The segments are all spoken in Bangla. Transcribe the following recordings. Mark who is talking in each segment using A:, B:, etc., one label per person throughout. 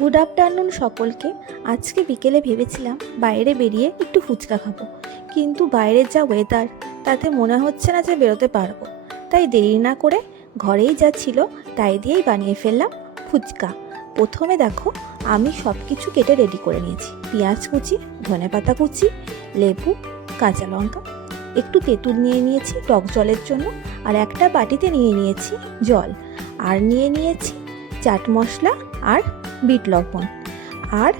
A: গুড আফটারনুন সকলকে। আজকে বিকেলে ভেবেছিলাম বাইরে বেরিয়ে একটু ফুচকা খাব। কিন্তু বাইরের যা ওয়েদার তাতে মনে হচ্ছে না যে বেরোতে পারব। তাই দেরি না করে ঘরেই যা ছিল তাই দিয়েই বানিয়ে ফেললাম ফুচকা। প্রথমে দেখো, আমি সব কিছু কেটে রেডি করে নিয়েছি। পেঁয়াজ কুচি ধনেপাতা কুচি, লেবু, কাঁচা লঙ্কা। একটু তেঁতুল নিয়ে নিয়েছি টক জলের জন্য আর একটা বাটিতে নিয়ে নিয়েছি জল। আর নিয়ে নিয়েছি চাট মশলা আর বিট লবণ আর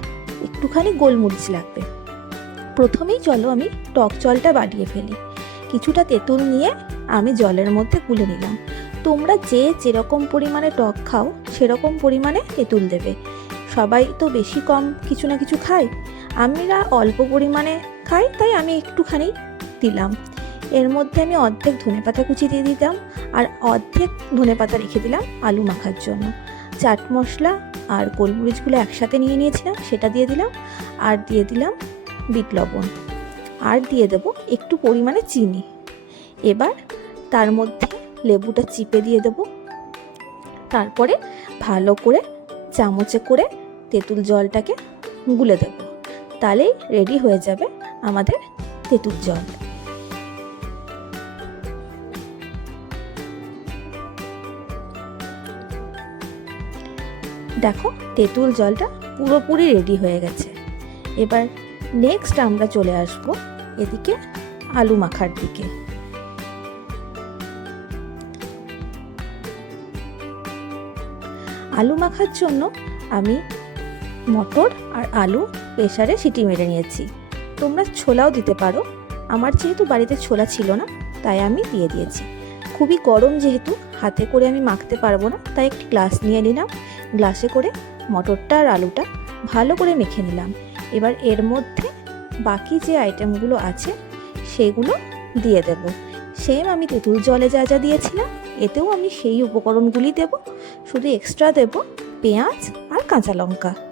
A: একটুখানি গোলমরিচ লাগবে। প্রথমেই চলো আমি টক জলটা বাড়িয়ে ফেলি। কিছুটা তেঁতুল নিয়ে আমি জলের মধ্যে গুলে নিলাম। তোমরা যে যেরকম পরিমাণে টক খাও, সেরকম পরিমাণে তেঁতুল দেবে। সবাই তো বেশি কম কিছু না কিছু খায়। আমরা অল্প পরিমাণে খাই, তাই আমি একটুখানি দিলাম। এর মধ্যে আমি অর্ধেক ধনেপাতা কুচি দিয়ে দিতাম আর অর্ধেক ধনেপাতা রেখে দিলাম আলু মাখার জন্য। চাট মশলা আর গোলমরিচগুলো একসাথে নিয়ে নিয়েছিলাম, সেটা দিয়ে দিলাম, আর দিয়ে দিলাম বিট লবণ। আর দিয়ে দেব একটু পরিমাণে চিনি। এবার তার মধ্যে লেবুটা চিপে দিয়ে দেব। তারপরে ভালো করে চামচে করে তেঁতুল জলটাকে গুলে দেব। তাহলেই রেডি হয়ে যাবে আমাদের তেঁতুল জল। দেখো, তেঁতুল জলটা পুরোপুরি রেডি হয়ে গেছে। এবার নেক্সট আমরা চলে আসব এদিকে আলু মাখার দিকে। আলু মাখার জন্য আমি মটর আর আলু প্রেসারে সিটি মেরে নিয়েছি। তোমরা ছোলাও দিতে পারো। আমার যেহেতু বাড়িতে ছোলা ছিল না, তাই আমি দিয়ে দিয়েছি। খুবই গরম যেহেতু, হাতে করে আমি মাখতে পারব না, তাই একটি গ্লাস নিয়ে নিলাম। গ্লাসে করে মটরটা আর আলুটা ভালো করে মেখে নিলাম। এবার এর মধ্যে বাকি যে আইটেমগুলো আছে, সেগুলো দিয়ে দেব। সেম আমি তেঁতুল জলে যা যা দিয়েছিলাম, এতেও আমি সেই উপকরণগুলি দেব। শুধু এক্সট্রা দেব পেঁয়াজ আর কাঁচা লঙ্কা।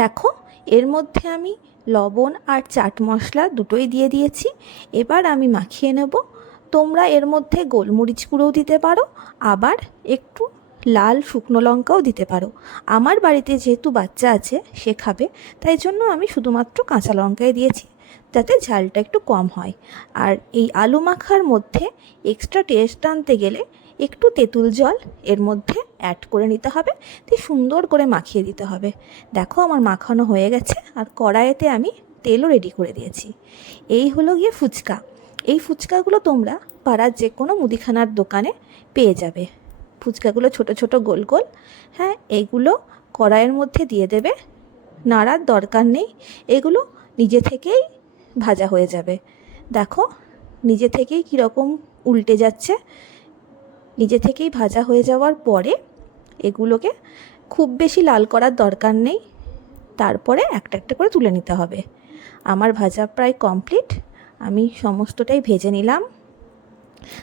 A: দেখো, এর মধ্যে আমি লবণ আর চাট মশলা দুটোই দিয়ে দিয়েছি। এবার আমি মাখিয়ে নেব। তোমরা এর মধ্যে গোলমরিচ গুঁড়োও দিতে পারো, আবার একটু লাল শুকনো লঙ্কাও দিতে পারো। আমার বাড়িতে যেহেতু বাচ্চা আছে, সে খাবে, তাই জন্য আমি শুধুমাত্র কাঁচা লঙ্কাই দিয়েছি, যাতে ঝালটা একটু কম হয়। আর এই আলু মাখার মধ্যে এক্সট্রা টেস্ট আনতে গেলে একটু তেঁতুল জল এর মধ্যে অ্যাড করে নিতে হবে। দিয়ে সুন্দর করে মাখিয়ে দিতে হবে। দেখো আমার মাখানো হয়ে গেছে, আর কড়াইতে আমি তেলও রেডি করে দিয়েছি। এই হলো গিয়ে ফুচকা। এই ফুচকাগুলো তোমরা পাড়ার যে কোনো মুদিখানার দোকানে পেয়ে যাবে। ফুচকাগুলো ছোট ছোট গোল গোল। হ্যাঁ এইগুলো কড়াইয়ের মধ্যে দিয়ে দেবে। নাড়ার দরকার নেই। এগুলো নিজে থেকেই ভাজা হয়ে যাবে। দেখো, নিজে থেকেই কীরকম উল্টে যাচ্ছে। নিজে থেকেই ভাজা হয়ে যাওয়ার পরে এগুলোকে খুব বেশি লাল করার দরকার নেই। তারপরে একটা একটা করে তুলে নিতে হবে। আমার ভাজা প্রায় কমপ্লিট আমি সমস্তটাই ভেজে নিলাম।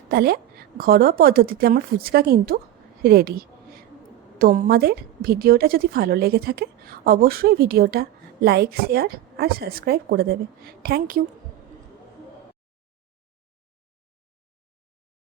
A: তাহলে ঘরোয়া পদ্ধতিতে আমার ফুচকা কিন্তু রেডি তোমাদের ভিডিওটা যদি ভালো লেগে থাকে, অবশ্যই ভিডিওটা লাইক শেয়ার আর সাবস্ক্রাইব করে দেবে। Thank you